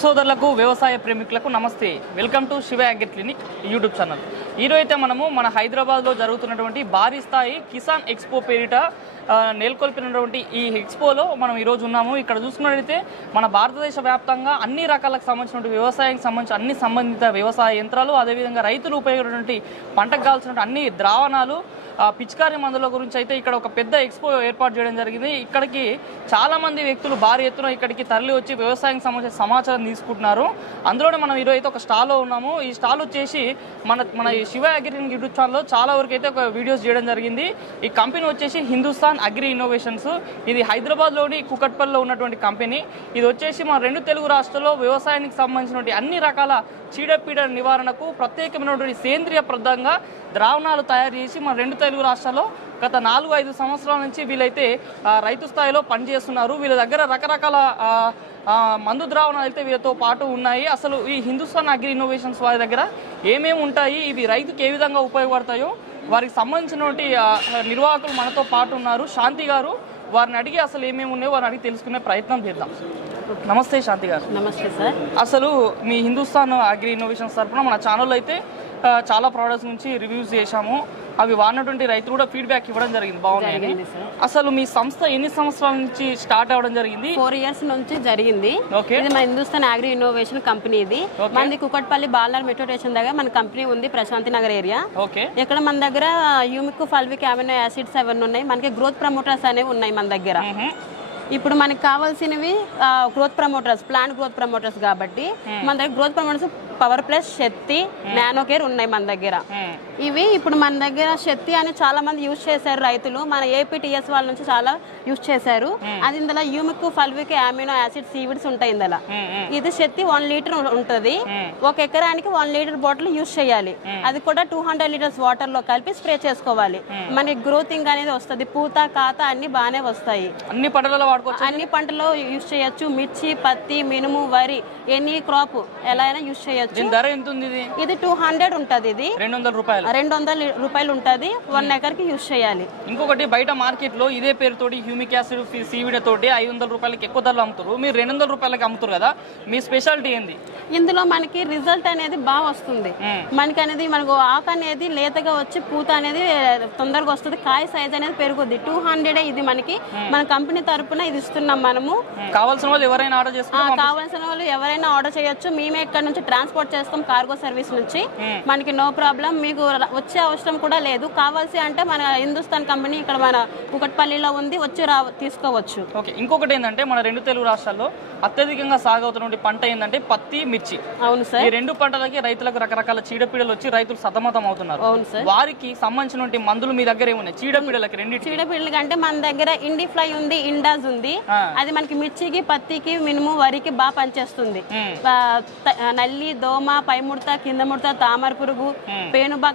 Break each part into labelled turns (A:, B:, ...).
A: సోదరులకు వ్యవసాయ ప్రేమికులకు నమస్తే. Welcome to Siva agri clinic YouTube channel. ఈరోజు అయితే మనము మన హైదరాబాద్లో జరుగుతున్నటువంటి భారీ స్థాయి కిసాన్ ఎక్స్పో పేరిట నెలకొల్పినటువంటి ఈ ఎక్స్పోలో మనం ఈరోజు ఉన్నాము. ఇక్కడ చూసుకున్నట్లయితే మన భారతదేశ వ్యాప్తంగా అన్ని రకాలకు సంబంధించినటువంటి వ్యవసాయానికి సంబంధించిన అన్ని సంబంధిత వ్యవసాయ యంత్రాలు అదేవిధంగా రైతులు ఉపయోగించినటువంటి పంటకు కావాల్సినటువంటి అన్ని ద్రావణాలు పిచికారి మందుల గురించి అయితే ఇక్కడ ఒక పెద్ద ఎక్స్పో ఏర్పాటు చేయడం జరిగింది. ఇక్కడికి చాలా మంది వ్యక్తులు భారీ ఎత్తున ఇక్కడికి తరలి వచ్చి వ్యవసాయానికి సంబంధించిన సమాచారం తీసుకుంటున్నారు. అందులోనే మనం ఈరోజు అయితే ఒక స్టాల్లో ఉన్నాము. ఈ స్టాల్ వచ్చేసి మన మన ఈ శివ అగ్రి యూట్యూబ్ ఛానల్లో చాలా వరకు అయితే ఒక వీడియోస్ చేయడం జరిగింది. ఈ కంపెనీ వచ్చేసి హిందుస్థాన్ అగ్రి ఇన్నోవేషన్స్. ఇది హైదరాబాద్లోని కుకట్పల్లిలో ఉన్నటువంటి కంపెనీ. ఇది వచ్చేసి మన రెండు తెలుగు రాష్ట్రాల్లో వ్యవసాయానికి సంబంధించినటువంటి అన్ని రకాల చీడపీడ నివారణకు ప్రత్యేకమైనటువంటి సేంద్రియ ప్రదంగా ద్రావణాలు తయారు చేసి మన రెండు తెలుగు రాష్ట్రాల్లో గత నాలుగు ఐదు సంవత్సరాల నుంచి వీళ్ళైతే రైతు స్థాయిలో పనిచేస్తున్నారు. వీళ్ళ దగ్గర రకరకాల మందు ద్రావణాలు అయితే వీళ్ళతో పాటు ఉన్నాయి. అసలు ఈ హిందుస్థాన్ అగ్రి ఇన్నోవేషన్స్ వారి దగ్గర ఏమేమి ఉంటాయి? ఇవి రైతుకి ఏ విధంగా ఉపయోగపడతాయో వారికి సంబంధించినటువంటి నిర్వాహకులు మనతో పాటు ఉన్నారు. శాంతి గారు వారిని అడిగి అసలు ఏమేమి ఉన్నాయో వారిని అడిగి తెలుసుకునే ప్రయత్నం చేద్దాం. నమస్తే శాంతి గారు.
B: నమస్తే సార్.
A: అసలు మీ హిందుస్థాన్ అగ్రి ఇన్నోవేషన్స్ తరఫున మన ఛానల్లో అయితే చాలా ప్రోడక్ట్స్ నుంచి రివ్యూస్ చేశాము. అవి వాడినటువంటి రైతులు కూడా ఫీడ్బ్యాక్ ఇవ్వడం జరిగింది. బాగున్నాయని. అసలు మీ సంస్థ ఎన్ని సంవత్సరాల నుంచి స్టార్ట్ అవ్వడం జరిగింది?
B: ఫోర్ ఇయర్స్ నుంచి జరిగింది. ఇది మన హిందుస్థాన్ అగ్రి ఇన్నోవేషన్ కంపెనీ ఇది. మనది కుకట్పల్లి బాలర్ మెట్రో స్టేషన్ దగ్గర మన కంపెనీ ఉంది ప్రశాంతి నగర్ ఏరియా
A: ఓకే
B: ఇక్కడ మన దగ్గర యూమిక్ ఫల్విక్ అమినో యాసిడ్స్ అవన్నీ ఉన్నాయి. మనకి గ్రోత్ ప్రమోటర్స్ అనేవి ఉన్నాయి మన దగ్గర. ఇప్పుడు మనకి కావాల్సినవి growth promoters plant growth promoters కాబట్టి మన దగ్గర growth promoters power plus Shakti nano care ఉన్నాయి మన దగ్గర. ఇవి ఇప్పుడు మన దగ్గర శక్తి అని చాలా మంది యూజ్ చేశారు రైతులు. మన ఏపీటీఎస్ వాళ్ళ నుంచి చాలా యూజ్ చేశారు. అది ఇందులో humic fulvic amino acid seaweeds ఉంటాయి ఇందులో. ఇది శక్తి వన్ లీటర్ ఉంటుంది. ఒక ఎకరానికి వన్ లీటర్ బాటిల్ యూజ్ చేయాలి. అది కూడా టూ హండ్రెడ్ లీటర్స్ వాటర్లో కలిపి స్ప్రే చేసుకోవాలి. మనకి గ్రోతింగ్ అనేది వస్తుంది. పూత కాత అన్ని బాగానే వస్తాయి.
A: అన్ని పంటలలో వాడుకోవచ్చు.
B: అన్ని పంటలో యూజ్ చేయొచ్చు. మిర్చి పత్తి మినుము వరి ఎనీ క్రాప్ ఎలా అయినా యూజ్ చేయొచ్చు.
A: దీని ధర ఎంత ఉంది ఇది?
B: ఇది టూ హండ్రెడ్ ఉంటుంది ఇది.
A: రెండు వందల రూపాయలు.
B: రెండు వందల రూపాయలు ఉంటుంది వన్ ఎకర్కి యూజ్ చేయాలి.
A: ఇంకొకటి బయట మార్కెట్లో ఇదే పేరుతోటి హ్యూమిక్ యాసిడ్ సీవిడ తోటి ఐదు వందల రూపాయలకి ఎక్కువ ధరలు అమ్ముతారు. మీరు రెండు వందల రూపాయలకి అమ్ముతారు కదా మీ స్పెషాలిటీ ఏంది?
B: ఇందులో మనకి రిజల్ట్ అనేది బాగా వస్తుంది. మనకి అనేది మనకు ఆకు అనేది లేతగా వచ్చి పూత అనేది తొందరగా వస్తుంది. కాయ సైజ్ అనేది పెరుగుద్ది. టూ హండ్రెడ్ ఇది మనకి. మన కంపెనీ తరపున ఇది ఇస్తున్నాం మనము.
A: కావాల్సిన వాళ్ళు ఎవరైనా ఆర్డర్ చేసుకుంటే
B: కావాల్సిన వాళ్ళు ఎవరైనా ఆర్డర్ చేయొచ్చు. మేమే ఇక్కడ నుంచి ట్రాన్స్పోర్ట్ చేస్తాం కార్గో సర్వీస్ నుంచి. మనకి నో ప్రాబ్లం మీకు వచ్చే అవసరం కూడా లేదు. కావాల్సి అంటే మన హిందుస్థాన్ కంపెనీ ఇక్కడ మన కుకట్పల్లిలో ఉంది వచ్చి రా తీసుకోవచ్చు.
A: ఓకే ఇంకొకటి ఏంటంటే మన రెండు తెలుగు రాష్ట్రాల్లో అత్యధికంగా సాగవుతున్న పంట ఏంటంటే పత్తి మిర్చి.
B: అవును
A: ఈ
B: సార్
A: రెండు పంటలకి రైతులకు రకరకాల చీడపీడలు వచ్చి రైతులు సతమతం అవుతున్నారు.
B: అవును సార్.
A: వారికి సంబంధించినటువంటి మందులు మీ దగ్గర ఏమున్నాయి చీడపీడలకి రెండింటి
B: చీడపీడలకి అంటే మన దగ్గర ఇండి ఫ్లై ఉంది ఇండాజ్ ఉంది. అది మనకి మిర్చికి పత్తికి మినుము వరికి బాగా పనిచేస్తుంది. నల్లి దోమ పై ముడత కింద ముడత తామర పురుగు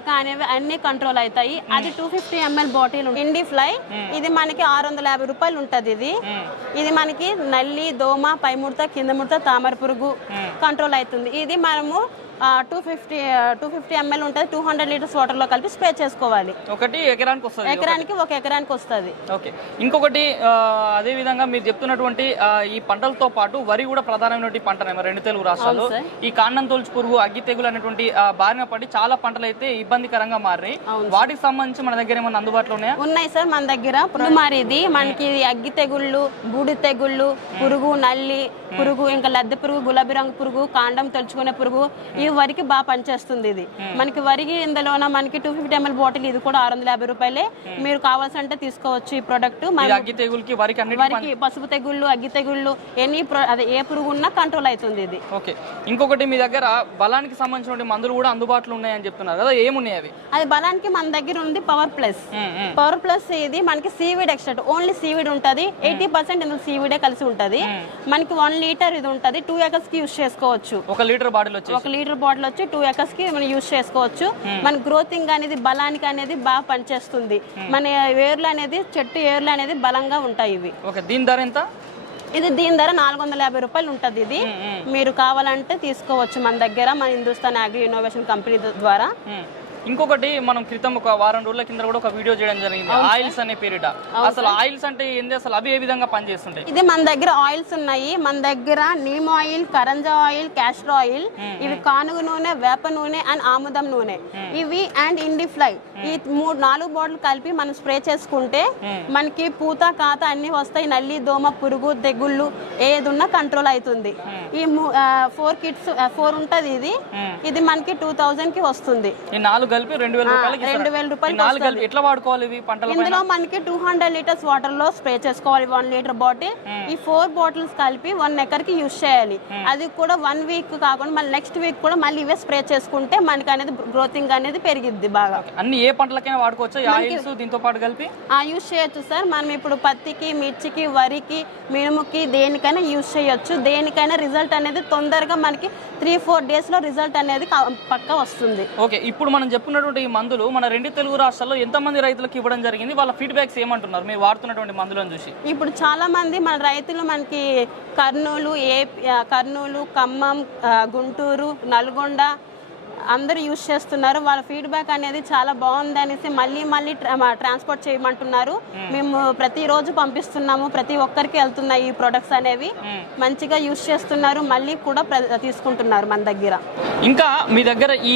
B: పేనుబక్క అనేవి అన్ని కంట్రోల్ అవుతాయి. అది టూ ఫిఫ్టీ ఎంఎల్ బాటిల్ ఇండి ఫ్లై ఇది మనకి ఆరు వందల యాభై రూపాయలు ఉంటది ఇది. ఇది మనకి నల్లి దోమ పై ముడత కింద ముడత తామర పురుగు కంట్రోల్ అవుతుంది. ఇది మనము two fifty two fifty ML ఉంటుంది. టూ హండ్రెడ్ లీటర్స్ వాటర్లో కలిపి స్ప్రే చేసుకోవాలి.
A: ఒకటి ఎకరానికి వస్తుంది
B: ఎకరానికి ఒక ఎకరానికి వస్తుంది.
A: ఓకే. ఇంకొకటి అదే విధంగా మీరు చెప్తున్నటువంటి ఈ పంటలతో పాటు వరి కూడా ప్రధానమైనటువంటి పంట రెండు తెలుగు రాష్ట్రాల్లో ఈ కాండం తొలుచు పురుగు అగ్గి తెగులు అనేటువంటి బారిన పడి చాలా పంటలు అయితే ఇబ్బందికరంగా మారినాయి.
B: అవును
A: వాటికి సంబంధించి మన దగ్గర ఏమైనా అందుబాటులో ఉన్నాయా?
B: ఉన్నాయి సార్ మన దగ్గర. మరి ఇది మనకి అగ్గి తెగుళ్ళు బూడి తెగుళ్ళు పురుగు నల్లి పురుగు ఇంకా లద్దె పురుగు గులాబీ రంగు పురుగు కాండం తొలుచుకునే పురుగు ఈ వరికి బాగా పనిచేస్తుంది ఇది. మనకి వరికి ఇందులోన మనకి టూ ఫిఫ్టీ ఎంఎల్ బాటిల్ ఇది కూడా ఆరు వందల యాభై రూపాయలే. మీరు కావాల్సి అంటే తీసుకోవచ్చు ఈ ప్రోడక్ట్
A: ఈ అగ్గి తెగులకి వరికి
B: పసుపు తెగుళ్ళు అగ్గి తెగుళ్ళు ఎనీ ప్రో- అదే ఏ పురుగు ఉన్నా కంట్రోల్ అవుతుంది ఇది.
A: ఓకే. ఇంకొకటి మీ దగ్గర బలానికి సంబంధించిన మందులు కూడా అందుబాటులో ఉన్నాయని చెప్తున్నారు కదా ఏమున్నాయి అవి?
B: అది బలానికి మన దగ్గర ఉంది పవర్ ప్లస్. పవర్ ప్లస్ ఇది మనకి సీవీడ్ ఎక్స్ట్రా ఓన్లీ సీవీడ్ ఉంటుంది. ఎయిటీ పర్సెంట్ ఇందులో సీవీడే కలిసి ఉంటుంది. మనకి వన్ లీటర్ ఇది ఉంటుంది. టూ ఎకర్స్కి యూస్ చేసుకోవచ్చు.
A: ఒక లీటర్ బాటిల్ వచ్చేసి.
B: ఒక లీటర్ బాటిల్ వచ్చి టూ ఎకర్స్కి మనం యూస్ చేసుకోవచ్చు. మన గ్రోతింగ్ అనేది బలానికి అనేది బాగా పనిచేస్తుంది. మన వేర్లు అనేది చెట్టు ఏర్లు అనేది బలంగా ఉంటాయి ఇవి.
A: ఓకే దీని ధర ఎంత?
B: ఇది దీని ధర నాలుగు వందల యాభై రూపాయలు ఉంటుంది ఇది.
A: ఉమ్,
B: మీరు కావాలంటే తీసుకోవచ్చు మన దగ్గర మన హిందుస్థాన్ అగ్రి ఇన్నోవేషన్ కంపెనీ ద్వారా.
A: ఇంకొకటి మనం క్రితం ఒక వారం రోజుల కింద కూడా ఒక వీడియో చేయడం జరిగింది. ఆయిల్స్ అనే పేరిట. అసలు ఆయిల్స్ అంటే ఏంది? అసలు అవి ఏ విధంగా పనిచేస్తుంటాయి?
B: ఇది మన దగ్గర ఆయిల్స్ ఉన్నాయి. మన దగ్గర neem oil karanja oil castor oil ఇవి కానుగ నూనె వేప నూనె అండ్ ఆముదం నూనె. ఇవి అండ్ ఇండి ఫ్లై ఈ మూడు నాలుగు బాటిల్ కలిపి మనం స్ప్రే చేసుకుంటే మనకి పూత కాత అన్ని వస్తాయి. నల్లి దోమ పురుగు తెగుళ్ళు ఏది ఉన్నా కంట్రోల్ అవుతుంది ఈ ఫోర్ కిట్స్ ఫోర్ ఉంటది ఇది. ఇది మనకి టూ థౌజండ్కి వస్తుంది.
A: ఈ నాలుగు కలిపి రెండు వేల రూపాయలకి?
B: రెండు వేల
A: ఈ
B: రూపాయలకి
A: నాలుగు కలిపి ఎట్లా వాడుకోవాలి ఇవి పంటల
B: ఇందులో మనకి టూ హండ్రెడ్ లీటర్స్ వాటర్లో స్ప్రే చేసుకోవాలి. వన్ లీటర్ బాటిల్ ఈ ఫోర్ బాటిల్స్ కలిపి వన్ ఎకర్కి యూస్ చేయాలి. అది కూడా వన్ వీక్ కాకుండా మళ్ళీ నెక్స్ట్ వీక్ కూడా మళ్ళీ ఇవే స్ప్రే చేసుకుంటే మనకి అనేది గ్రోతింగ్ అనేది పెరిగిద్ది బాగా.
A: అన్ని ఏ పంటలకైనా వాడుకోవచ్చా? దీంతో పాటు కలిపి?
B: ఆ యూస్ చేయొచ్చు సార్. మనం ఇప్పుడు పత్తికి మిర్చికి వరికి మినుముకి దేనికైనా యూస్ చేయొచ్చు. దేనికైనా రిజల్ట్ అనేది తొందరగా మనకి త్రీ ఫోర్ డేస్లో రిజల్ట్ అనేది పక్కా వస్తుంది.
A: ఓకే ఇప్పుడు మనం చెప్పుకున్నటువంటి ఈ మందులు మన రెండు తెలుగు రాష్ట్రాల్లో ఎంతమంది రైతులకు ఇవ్వడం జరిగింది? వాళ్ళ ఫీడ్బ్యాక్స్ ఏమంటున్నారు? మీరు వాడుతున్నటువంటి మందులను చూసి.
B: ఇప్పుడు చాలా మంది మన రైతులు మనకి కర్నూలు ఏ కర్నూలు ఖమ్మం గుంటూరు నల్గొండ అందరూ యూజ్ చేస్తున్నారు. వాళ్ళ ఫీడ్బ్యాక్ అనేది చాలా బాగుంది అనేసి మళ్ళీ మళ్ళీ ట్రాన్స్పోర్ట్ చేయమంటున్నారు. మేము. ప్రతిరోజు పంపిస్తున్నాము. ప్రతి ఒక్కరికి వెళ్తున్నాయి ఈ ప్రొడక్ట్స్ అనేవి. మంచిగా యూజ్ చేస్తున్నారు. మళ్ళీ కూడా తీసుకుంటున్నారు మన దగ్గర.
A: ఇంకా మీ దగ్గర ఈ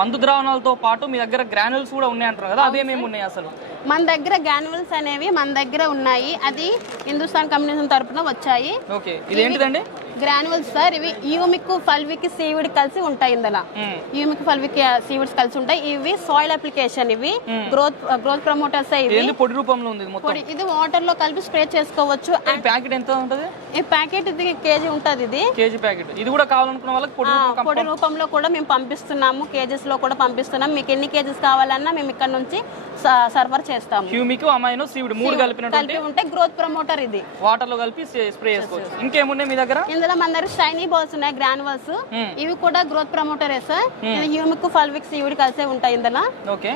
A: మందు ద్రావణాలతో పాటు మీ దగ్గర గ్రానుల్స్ కూడా ఉన్నాయంటారు కదా? అవి ఏమేమి ఉన్నాయి అసలు?
B: మన దగ్గర గ్యాన్యువల్స్ అనేవి మన దగ్గర ఉన్నాయి. అది హిందుస్థాన్ కమ్యూనిజం తరపున వచ్చాయి.
A: ఓకే. ఇది ఏంటిదండి?
B: Granules sir. ఇవి యూమిక్ ఫల్విక్ సీవిడ్ కలిసి ఉంటాయి ఇందులో. యూమిక్ ఫల్విక్ సీవిడ్స్ కలిసి ఉంటాయి. ఇవి సాయిల్ అప్లికేషన్ ఇవి. గ్రోత్ గ్రోత్ ప్రమోటర్స్ ఇవి.
A: పొడి రూపంలో ఉంది ఇది మొత్తం?
B: పొడి- ఇది వాటర్లో కలిపి స్ప్రే చేసుకోవచ్చు.
A: ప్యాకెట్ ఎంత ఉంటుంది?
B: ఈ ప్యాకెట్ ఇది కేజీ ఉంటది ఇది.
A: కేజీ ప్యాకెట్ ఇది కూడా కావాలనుకున్న వాళ్ళకి పొడి
B: రూపంలో కూడా మేము పంపిస్తున్నాము. కేజెస్లో కూడా పంపిస్తున్నాం మీకు ఎన్ని కేజెస్ కావాలన్నా మేము ఇక్కడ నుంచి సర్వర్ చేస్తాము.
A: హ్యూమిక్ అమైనో సీవిడ్ మూడు
B: కలిపి ఉంటే గ్రోత్ ప్రమోటర్ ఇది.
A: వాటర్లో కలిపి స్ప్రే చేసుకోవచ్చు. ఇంకేమున్నాయి మీ దగ్గర?
B: ఇందులో మన దగ్గర షైనీ బాల్స్ ఉన్నాయి గ్రానువల్స్ ఇవి కూడా గ్రోత్ ప్రమోటరే సార్. ఇది హ్యూమిక్ ఫల్విక్ సీవిడ్ కలిసే ఉంటాయి ఇందులో.
A: ఓకే.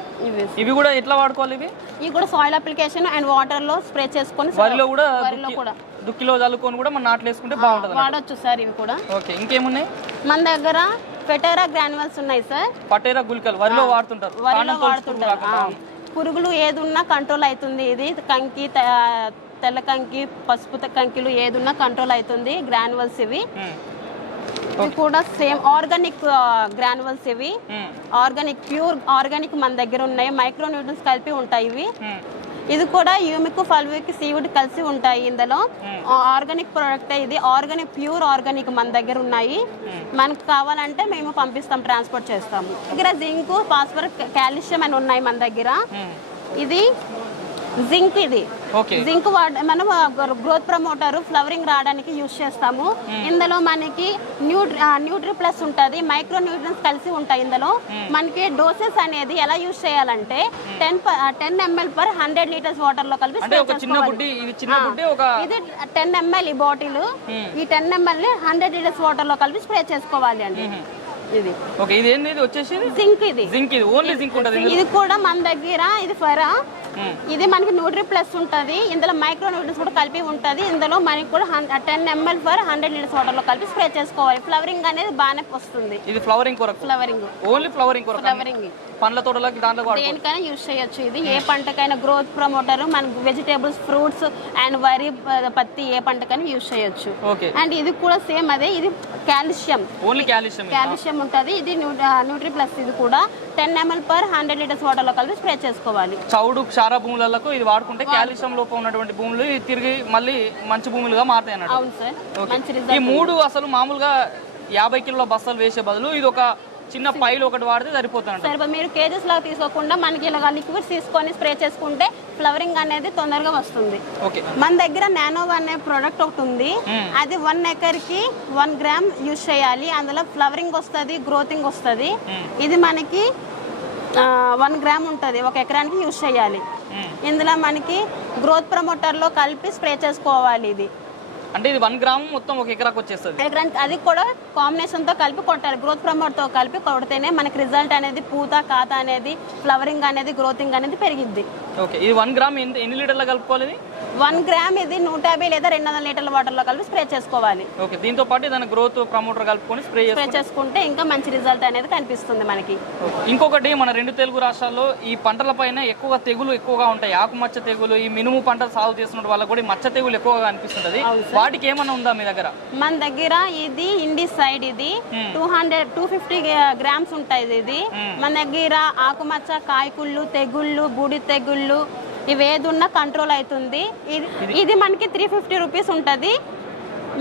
B: ఇవి.
A: కూడా ఎట్లా వాడుకోవాలి ఇవి?
B: ఇవి కూడా సాయిల్ అప్లికేషన్ అండ్ వాటర్లో స్ప్రే చేసుకొని
A: వరిలో కూడా
B: వరిలో కూడా.
A: దుక్కిలో చల్లుకొని కూడా మనం నాట్లు వేసుకుంటే బాగుంటుంది
B: వాడొచ్చు సార్ ఇవి కూడా.
A: ఓకే ఇంకేమున్నాయి?
B: మన దగ్గర ఫెటేరా గ్రానువల్స్ ఉన్నాయి సార్.
A: పటేరా గుల్కలు వరిలో వాడుతుంటారు.
B: పురుగులు ఏది ఉన్నా కంట్రోల్ అవుతుంది. ఇది కంకి తెల్ల కంకి పసుపు కంకిలు ఏది ఉన్నా కంట్రోల్ అవుతుంది. గ్రానువల్స్ ఇవి.
A: ఉమ్,
B: ఇవి కూడా సేమ్ ఆర్గానిక్ గ్రానువల్స్ ఇవి. ఆర్గానిక్ ప్యూర్ ఆర్గానిక్ మన దగ్గర ఉన్నాయి. మైక్రో న్యూట్రన్స్ కలిపి ఉంటాయి ఇవి.
A: ఉమ్.
B: ఇది కూడా యూమిక్ ఫల్విక్ సీవుడ్ కలిసి ఉంటాయి ఇందులో. ఆర్గానిక్ ప్రోడక్ట్ ఇది. ఆర్గానిక్ ప్యూర్ ఆర్గానిక్ మన దగ్గర ఉన్నాయి. మనకు కావాలంటే మేము పంపిస్తాం ట్రాన్స్పోర్ట్ చేస్తాము. దగ్గర జింక్ ఫాస్ఫరస్ కాల్షియం అని ఉన్నాయి మన దగ్గర. ఇది జింక్ ఇది. జింక్ వాడ మనం గ్రోత్ ప్రమోటర్ ఫ్లవరింగ్ రావడానికి యూజ్ చేస్తాము. ఇందులో మనకి న్యూట్రి న్యూట్రి ప్లస్ ఉంటుంది మైక్రో న్యూట్రియన్స్ కలిసి ఉంటాయి ఇందులో. మనకి డోసెస్ అనేది ఎలా యూజ్ చేయాలంటే ten ten ml per hundred litres వాటర్లో కలిపి
A: ఇది
B: టెన్ ఎంఎల్ ఈ బాటిల్ ఈ టెన్ ఎంఎల్ని హండ్రెడ్ లీటర్స్ వాటర్లో కలిపి స్ప్రే చేసుకోవాలి అండి. ఇది.
A: ఓకే ఇది ఏంది ఇది వచ్చేసి
B: జింక్ ఇది.
A: జింక్ ఇది ఓన్లీ జింక్ ఉంటుంది
B: ఇది కూడా మన దగ్గర ఇది ఫరా ఇది మనకి న్యూట్రీ ప్లస్ ఉంటుంది. ఇందులో మైక్రో న్యూట్రీస్ కూడా కలిపి ఉంటుంది. ఇందులో మనకి కూడా ten ml for hundred litres వాటర్లో కలిపి స్ప్రే చేసుకోవాలి. ఫ్లవరింగ్ అనేది బాగానే వస్తుంది.
A: ఇది ఫ్లవరింగ్ కొరకు?
B: ఫ్లవరింగ్.
A: ఓన్లీ ఫ్లవరింగ్ కొరకు?
B: ఫ్లవరింగ్.
A: పండ్ల తోటలకి దాంట్లో
B: దేనికైనా యూజ్ చేయొచ్చు. ఇది ఏ పంటకైనా గ్రోత్ ప్రమోటర్ మనకు వెజిటేబుల్స్ ఫ్రూట్స్ అండ్ వరి పత్తి ఏ పంటకైనా యూజ్ చేయొచ్చు.
A: ఓకే.
B: అండ్ ఇది కూడా సేమ్ అదే. ఇది కాల్షియం.
A: ఓన్లీ కాల్షియం
B: కాల్షియం ఉంటుంది. ఇది న్యూట్రీ ప్లస్ ఇది కూడా. Ten ml per hundred litres వాటర్లో కలిపి స్ప్రే చేసుకోవాలి.
A: చౌడు క్షార భూములకు ఇది వాడుకుంటే కాల్షియం లోపం ఉన్నటువంటి భూములు తిరిగి మళ్ళీ మంచి భూములుగా మారుతాయి అన్నట్టు.
B: అవును సార్. మంచి
A: ఈ
B: రిజల్ట్
A: మూడు అసలు మామూలుగా యాభై కిలోల బస్తాలు వేసే బదులు ఇది ఒక చిన్న పైలు ఒకటి వాడితే సరిపోతుంది
B: సరే మీరు కేజెస్ లాగా తీసుకోకుండా మనకి ఇలా లిక్విడ్స్ తీసుకొని స్ప్రే చేసుకుంటే ఫ్లవరింగ్ అనేది తొందరగా వస్తుంది.
A: ఓకే.
B: మన దగ్గర నానో అనే ప్రోడక్ట్ ఒకటి ఉంది. అది వన్ ఎకర్కి వన్ గ్రామ్ యూజ్ చేయాలి. అందులో ఫ్లవరింగ్ వస్తుంది గ్రోతింగ్ వస్తుంది. ఇది మనకి వన్ గ్రామ్ ఉంటుంది. ఒక ఎకరానికి యూజ్ చేయాలి. ఇందులో మనకి గ్రోత్ ప్రమోటర్లో కలిపి స్ప్రే చేసుకోవాలి ఇది.
A: అంటే ఇది వన్ గ్రామ్ మొత్తం ఒక ఎకరాకు వచ్చేస్తుంది.
B: ఎకరానికి అది కూడా కాంబినేషన్తో కలిపి కొట్టాలి. గ్రోత్ ప్రమోట్తో కలిపి కొడితేనే మనకి రిజల్ట్ అనేది పూత కాత అనేది ఫ్లవరింగ్ అనేది గ్రోతింగ్ అనేది పెరిగిద్ది.
A: ఓకే ఇది వన్ గ్రామ్ ఎన్ని లీటర్లు కలుపుకోవాలి
B: వన్ గ్రామ్ ఇది నూట యాభై లేదా రెండు వందల లీటర్ల వాటర్లో కలిపి స్ప్రే చేసుకోవాలి.
A: ఓకే దీంతో పాటు దాని గ్రోత్ ప్రమోటర్ కలుపుకొని స్ప్రే
B: స్ప్రే చేసుకుంటే? ఇంకా మంచి రిజల్ట్ అనేది కనిపిస్తుంది మనకి.
A: ఇంకొకటి మన రెండు తెలుగు రాష్ట్రాల్లో ఈ పంటలపైన ఎక్కువగా తెగులు ఎక్కువగా ఉంటాయి. ఆకుమచ్చ తెగులు ఈ మినుము పంట సాగు చేస్తున్న వాళ్ళకి కూడా ఈ మచ్చ తెగులు ఎక్కువగా అనిపిస్తుంటది. వాటికి ఏమన్నా ఉందా మీ దగ్గర?
B: మన దగ్గర ఇది ఇండి సైడ్ ఇది. Two hundred two fifty grams ఉంటుంది ఇది. మన దగ్గర ఆకుమచ్చ కాయకుళ్ళు తెగుళ్ళు బూడి తెగుళ్ళు ఇవి ఏది ఉన్నా కంట్రోల్ అవుతుంది. ఇది ఇది మనకి త్రీ ఫిఫ్టీ రూపీస్ ఉంటుంది.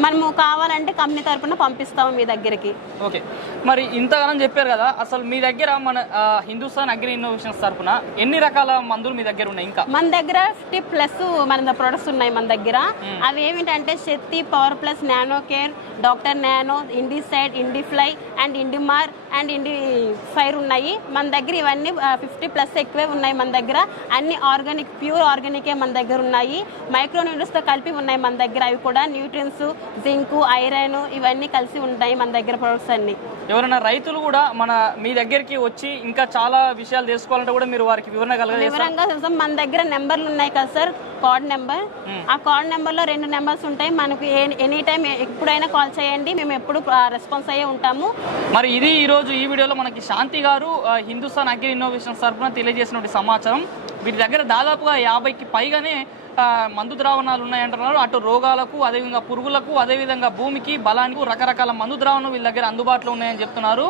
B: మనము కావాలంటే కంపెనీ తరపున పంపిస్తాము మీ దగ్గరికి.
A: ఓకే. మరి ఇంతగానం చెప్పారు కదా అసలు మీ దగ్గర మన హిందుస్థాన్ అగ్రి ఇన్నోవేషన్స్ తరపున ఎన్ని రకాల మందులు మీ దగ్గర ఉన్నాయి ఇంకా?
B: మన దగ్గర ఫిఫ్టీ ప్లస్ మన ప్రొడక్ట్స్ ఉన్నాయి మన దగ్గర. అవి ఏమిటంటే Shakti power plus nano care doctor nano Indiside Indifly and Indimar and Indifire ఉన్నాయి. మన దగ్గర ఇవన్నీ ఫిఫ్టీ ప్లస్ ఎక్కువే ఉన్నాయి మన దగ్గర. అన్ని ఆర్గానిక్ ప్యూర్ ఆర్గానికే మన దగ్గర ఉన్నాయి. మైక్రో తో కలిపి ఉన్నాయి మన దగ్గర. అవి కూడా న్యూట్రియన్స్ జింక్ ఐరన్ ఇవన్నీ కలిసి ఉంటాయి మన దగ్గర ప్రొడక్ట్స్ అన్ని.
A: ఎవరైనా రైతులు కూడా మన మీ దగ్గరికి వచ్చి ఇంకా చాలా విషయాలు తెలుసుకోవాలంటే కూడా మీరు వారికి వివరణ
B: వివరంగా తెలుసా మన దగ్గర నెంబర్లు ఉన్నాయి కదా సార్ కార్డ్ నెంబర్ ఆ కార్డ్ నెంబర్లో రెండు నెంబర్స్ ఉంటాయి. మనకు ఎనీ టైం ఎప్పుడైనా కాల్ చేయండి. మేము ఎప్పుడు రెస్పాన్స్ అయ్యే ఉంటాము.
A: మరి ఇది ఈ రోజు ఈ వీడియోలో మనకి శాంతి గారు హిందుస్థాన్ అగ్రి ఇన్నోవేషన్ తరఫున తెలియజేసినటువంటి సమాచారం. వీటి దగ్గర దాదాపుగా యాభైకి పైగానే మందు ద్రావణాలు ఉన్నాయంటున్నారు. అటు రోగాలకు అదేవిధంగా పురుగులకు అదేవిధంగా భూమికి బలానికి రకరకాల మందు ద్రావణం వీళ్ళ దగ్గర అందుబాటులో ఉన్నాయని చెప్తున్నారు.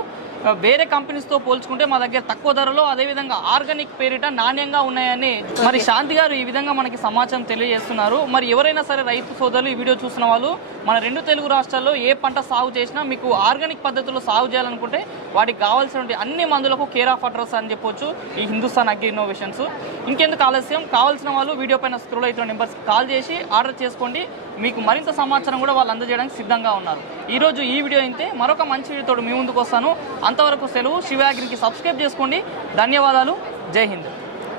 A: వేరే కంపెనీస్తో పోల్చుకుంటే మా దగ్గర తక్కువ ధరలో అదేవిధంగా ఆర్గానిక్ పేరిట నాణ్యంగా ఉన్నాయని మరి శాంతి గారు ఈ విధంగా మనకి సమాచారం తెలియజేస్తున్నారు. మరి ఎవరైనా సరే రైతు సోదరులు ఈ వీడియో చూసిన వాళ్ళు మన రెండు తెలుగు రాష్ట్రాల్లో ఏ పంట సాగు చేసినా మీకు ఆర్గానిక్ పద్ధతిలో సాగు చేయాలనుకుంటే వాటికి కావాల్సినటువంటి అన్ని మందులకు కేర్ ఆఫ్ అడ్రస్ అని చెప్పొచ్చు. ఈ హిందుస్థాన్ అగ్రి ఇన్నోవేషన్స్. ఇంకెందుకు ఆలస్యం? కావాల్సిన వాళ్ళు వీడియో పైన స్క్రోల్ అవుతున్న నెంబర్స్ కాల్ చేసి ఆర్డర్ చేసుకోండి. మీకు మరింత సమాచారం కూడా వాళ్ళు అందజేయడానికి సిద్ధంగా ఉన్నారు. ఈరోజు ఈ వీడియో అయితే మరొక మంచి వీడియోతో మీ ముందుకు వస్తాను. అంతవరకు సెలవు. శివాగిరికి సబ్స్క్రైబ్ చేసుకోండి. ధన్యవాదాలు. జై హింద్.